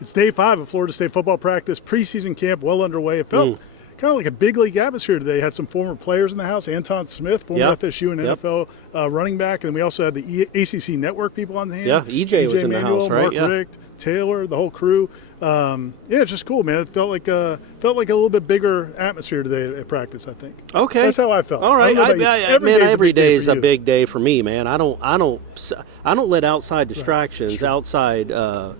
It's day 5 of Florida State football practice. Preseason camp well underway. It felt kind of like a big league atmosphere today. Had some former players in the house. Anton Smith, former FSU and NFL running back. And we also had the ACC Network people on hand. Yeah, EJ was in the house, right? Mark Richt, Taylor, the whole crew. It's just cool, man. It felt like a little bit bigger atmosphere today at practice, I think. Okay, that's how I felt. All right, every day is a big day for me, man. I don't let outside distractions, outside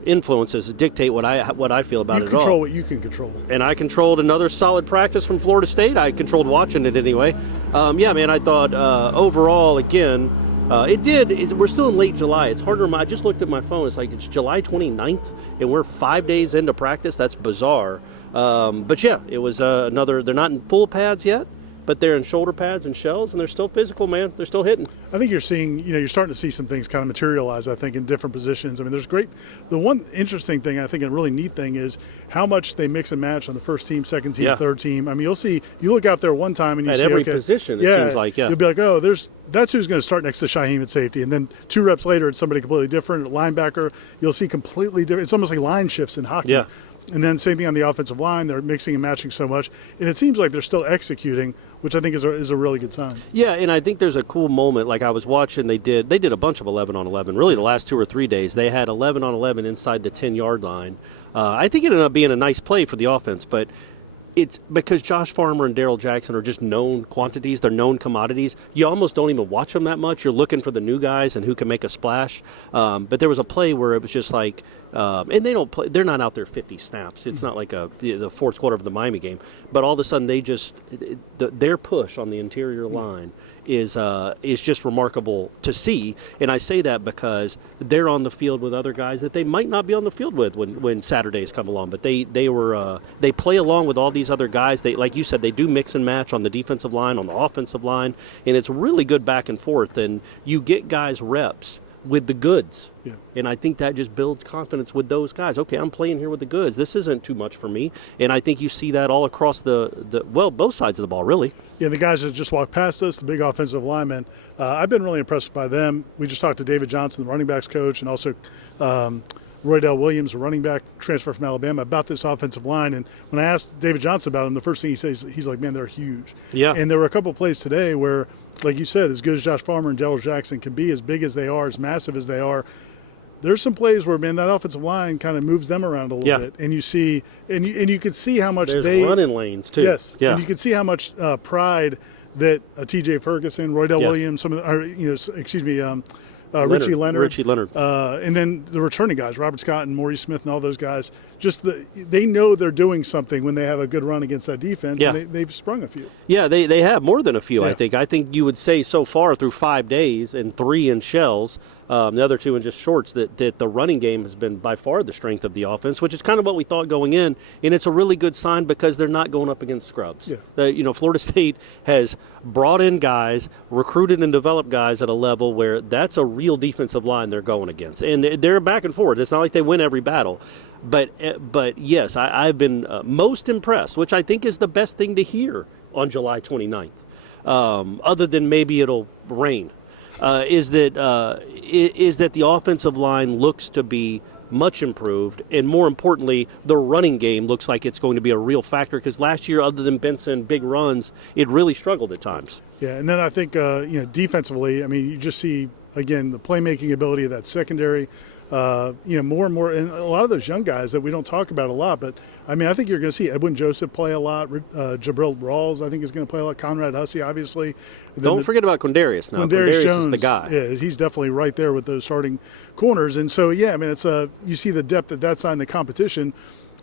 influences dictate what I feel about it at all. You control what you can control. And I controlled another solid practice from Florida State. I controlled watching it anyway. I thought overall, again, we're still in late July. It's hard to remember. I just looked at my phone. It's like it's July 29th, and we're 5 days into practice. That's bizarre. It was another. They're not in full pads yet, but they're in shoulder pads and shells, and they're still physical, man. They're still hitting. I think you're seeing, you're starting to see some things kind of materialize, I think, in different positions. I mean, the one interesting thing, I think a really neat thing is how much they mix and match on the first team, second team, third team. I mean, you look out there one time and you see, every position, it seems like, you'll be like, oh, that's who's going to start next to Shaheem at safety. And then 2 reps later, it's somebody completely different. At linebacker, you'll see completely different. It's almost like line shifts in hockey. Yeah. And then same thing on the offensive line. They're mixing and matching so much. And it seems like they're still executing, which I think is a really good sign. Yeah, and I think there's a cool moment. Like I was watching, they did a bunch of 11 on 11. Really, the last 2 or 3 days, they had 11 on 11 inside the 10-yard line. I think it ended up being a nice play for the offense, but it's because Josh Farmer and Darrell Jackson are just known quantities. They're known commodities. You almost don't even watch them that much. You're looking for the new guys and who can make a splash. But there was a play where it was just like, and they don't play. They're not out there 50 snaps. It's not like the fourth quarter of the Miami game. But all of a sudden, their push on the interior line is just remarkable to see. And I say that because they're on the field with other guys that they might not be on the field with when Saturdays come along. But they play along with all these other guys. They, like you said, they do mix and match on the defensive line, on the offensive line, and it's really good back and forth. And you get guys reps with the goods. Yeah. And I think that just builds confidence with those guys. Okay, I'm playing here with the goods. This isn't too much for me. And I think you see that all across both sides of the ball, really. Yeah, the guys that just walked past us, the big offensive linemen, I've been really impressed by them. We just talked to David Johnson, the running backs coach, and also Roydell Williams, a running back transfer from Alabama, about this offensive line. And when I asked David Johnson about him, the first thing he says, he's like, man, they're huge. Yeah. And there were a couple of plays today where, like you said, as good as Josh Farmer and Darrell Jackson can be, as big as they are, as massive as they are, there's some plays where, man, that offensive line kind of moves them around a little bit, and you see, and you can see how much there's running lanes too. Yes, yeah, and you can see how much pride that T.J. Ferguson, Roydell Williams, Richie Leonard, and then the returning guys, Robert Scott and Maurice Smith, and all those guys. They know they're doing something when they have a good run against that defense, and they've sprung a few. Yeah, they have more than a few. I think you would say so far through 5 days and 3 in shells. The other 2 in just shorts, that the running game has been by far the strength of the offense, which is kind of what we thought going in, and it's a really good sign because they're not going up against scrubs. Yeah. Florida State has brought in guys, recruited and developed guys at a level where that's a real defensive line they're going against, and they're back and forth. It's not like they win every battle. But yes, I've been most impressed, which I think is the best thing to hear on July 29th, other than maybe it'll rain. Is that the offensive line looks to be much improved, and more importantly, the running game looks like it's going to be a real factor because last year, other than Benson big runs, it really struggled at times. Yeah, and then I think defensively, I mean, you just see again the playmaking ability of that secondary. More and more, and a lot of those young guys that we don't talk about a lot, but I mean, I think you're going to see Edwin Joseph play a lot. Jabril Rawls, I think, is going to play a lot. Conrad Hussey, obviously. Don't forget about Quindarius now. Quindarius Jones is the guy. Yeah, he's definitely right there with those starting corners. And so, yeah, I mean, it's you see the depth at that side in the competition.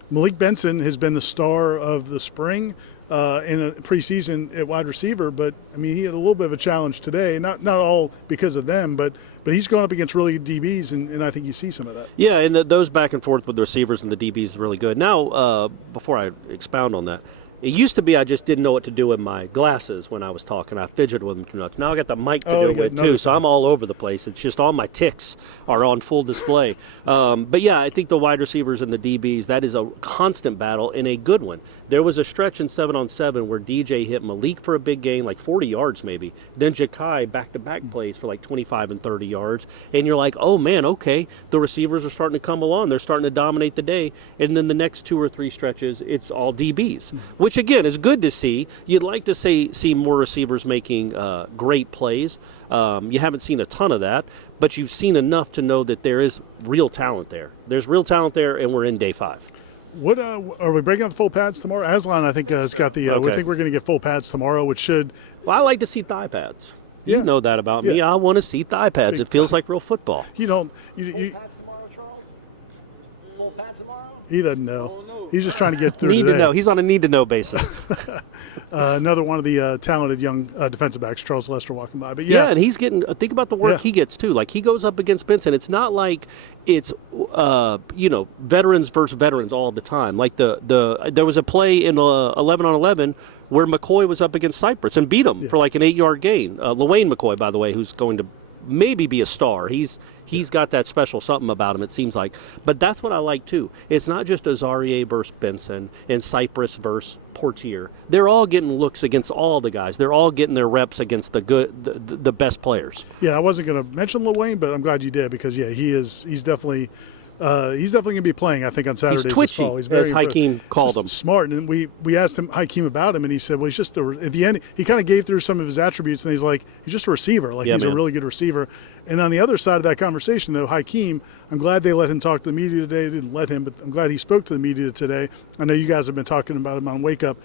Malik Benson has been the star of the spring in a preseason at wide receiver, but I mean, he had a little bit of a challenge today. Not all because of them, but he's going up against really good DBs, and I think you see some of that. Yeah, and those back and forth with the receivers and the DBs is really good. Now, before I expound on that, It used to be I just didn't know what to do with my glasses when I was talking. I fidgeted with them too much. Now I got the mic to do it with too, so I'm all over the place. It's just all my ticks are on full display. But yeah, I think the wide receivers and the DBs, that is a constant battle and a good one. There was a stretch in 7-on-7 where DJ hit Malik for a big gain, like 40 yards maybe. Then Ja'Kai back-to-back plays for like 25 and 30 yards. And you're like, oh man, okay, the receivers are starting to come along. They're starting to dominate the day. And then the next 2 or 3 stretches, it's all DBs, which again is good to see. You'd like to see more receivers making great plays. You haven't seen a ton of that, but you've seen enough to know that there is real talent there. There's real talent there, and we're in day 5. What are we breaking out the full pads tomorrow? Aslan, I think, has got the. We think we're going to get full pads tomorrow, which should. Well, I like to see thigh pads. You know that about me. I want to see thigh pads. It feels like real football. You don't. He doesn't know. Oh, no. He's just trying to get through Need today. to know. He's on a need-to-know basis. Another one of the talented young defensive backs, Charles Lester, walking by. But yeah, and he's getting. Think about the work he gets too. Like he goes up against Benson. It's not like it's veterans versus veterans all the time. Like there was a play in 11-on-11 where McCoy was up against Cypress and beat him for like an 8-yard gain. LaWayne McCoy, by the way, who's going to maybe be a star. He's got that special something about him, it seems like. But that's what I like too. It's not just Azarie versus Benson and Cypress versus Portier. They're all getting looks against all the guys. They're all getting their reps against the best players. Yeah, I wasn't going to mention LaWayne, but I'm glad you did because he's definitely going to be playing, I think, on Saturdays. He's twitchy, this fall. He's very as Hakeem called him. Smart. And we asked him Hakeem about him, and he said, well, he's just at the end, he kind of gave through some of his attributes, and he's like, he's just a receiver. Like, he's a really good receiver. And on the other side of that conversation, though, Hakeem, I'm glad they let him talk to the media today. They didn't let him, but I'm glad he spoke to the media today. I know you guys have been talking about him on Wake Up.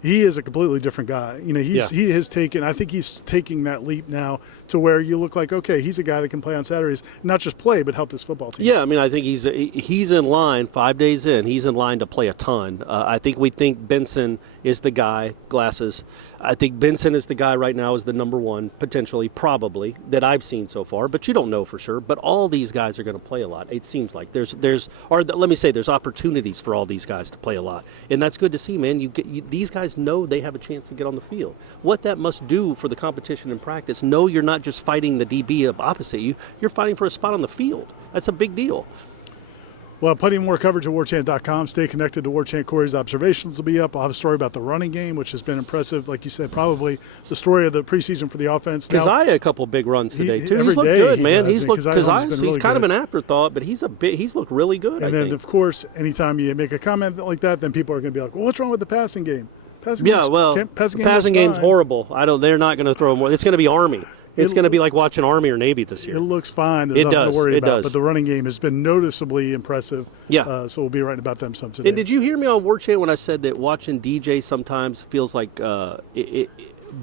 He is a completely different guy. He has taken. I think he's taking that leap now to where you look like, okay, he's a guy that can play on Saturdays, not just play, but help this football team. Yeah, I mean, I think he's in line 5 days in. He's in line to play a ton. I think we think Benson is the guy. Glasses. I think Benson is the guy right now, is the number one, potentially, probably, that I've seen so far, but you don't know for sure. But all these guys are going to play a lot. It seems like there's opportunities for all these guys to play a lot. And that's good to see, man. These guys know they have a chance to get on the field. What that must do for the competition in practice, know you're not just fighting the DB opposite you, you're fighting for a spot on the field. That's a big deal. Well, plenty more coverage at warchant.com. Stay connected to Warchant. Corey's observations will be up. I'll have a story about the running game, which has been impressive. Like you said, probably the story of the preseason for the offense. Keziah a couple big runs today, too. He's looked good, man. He's kind of an afterthought, but he's looked really good, And then, of course, anytime you make a comment like that, then people are going to be like, well, what's wrong with the passing game? Passing game's horrible. They're not going to throw more. It's going to be Army. It's going to be like watching Army or Navy this year. It looks fine. There's nothing to worry about. But the running game has been noticeably impressive. Yeah. So we'll be writing about them some today. And did you hear me on Warchant when I said that watching DJ sometimes feels like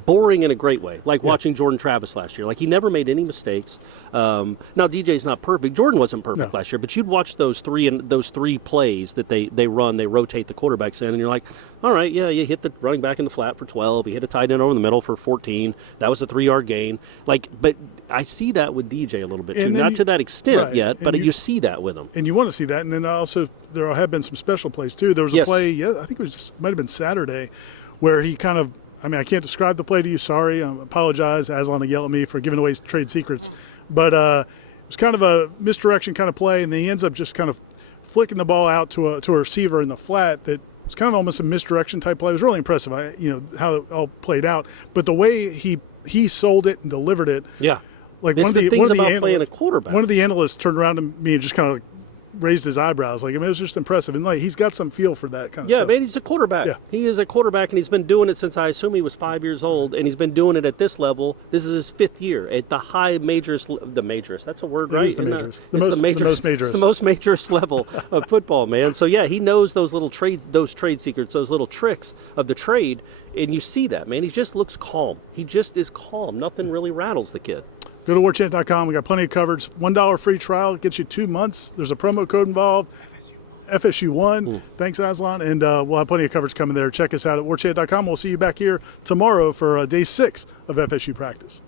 boring in a great way, like watching Jordan Travis last year. Like, he never made any mistakes. Now, DJ's not perfect. Jordan wasn't perfect last year, but you'd watch those three plays that they run, they rotate the quarterbacks in, and you're like, all right, yeah, you hit the running back in the flat for 12, you hit a tight end over the middle for 14, that was a 3-yard gain. Like, but I see that with DJ a little bit too. Not to that extent yet, but you see that with him. And you want to see that. And then also, there have been some special plays too. There was a play, I think might have been Saturday, where he kind of, I can't describe the play to you. Sorry. I apologize. Aslan will yell at me for giving away trade secrets. But it was kind of a misdirection kind of play, and then he ends up just kind of flicking the ball out to a receiver in the flat that was kind of almost a misdirection type play. It was really impressive, how it all played out. But the way he sold it and delivered it. Yeah. Like one of the playing a quarterback. One of the analysts turned around to me and just kind of raised his eyebrows. Like, it was just impressive. And he's got some feel for that kind of stuff. Yeah, man, he's a quarterback. Yeah. He is a quarterback, and he's been doing it since I assume he was 5 years old, and he's been doing it at this level. This is his 5th year at the high majors. The majors. That's a word, right? It is the majors. The most majors. It's the most majors level of football, man. So, yeah, he knows those little trades, those trade secrets, those little tricks of the trade, and you see that, man. He just looks calm. He just is calm. Nothing really rattles the kid. Go to warchant.com. We got plenty of coverage. $1 free trial. It gets you 2 months. There's a promo code involved. FSU1. Thanks, Aslan. And we'll have plenty of coverage coming there. Check us out at warchant.com. We'll see you back here tomorrow for day 6 of FSU practice.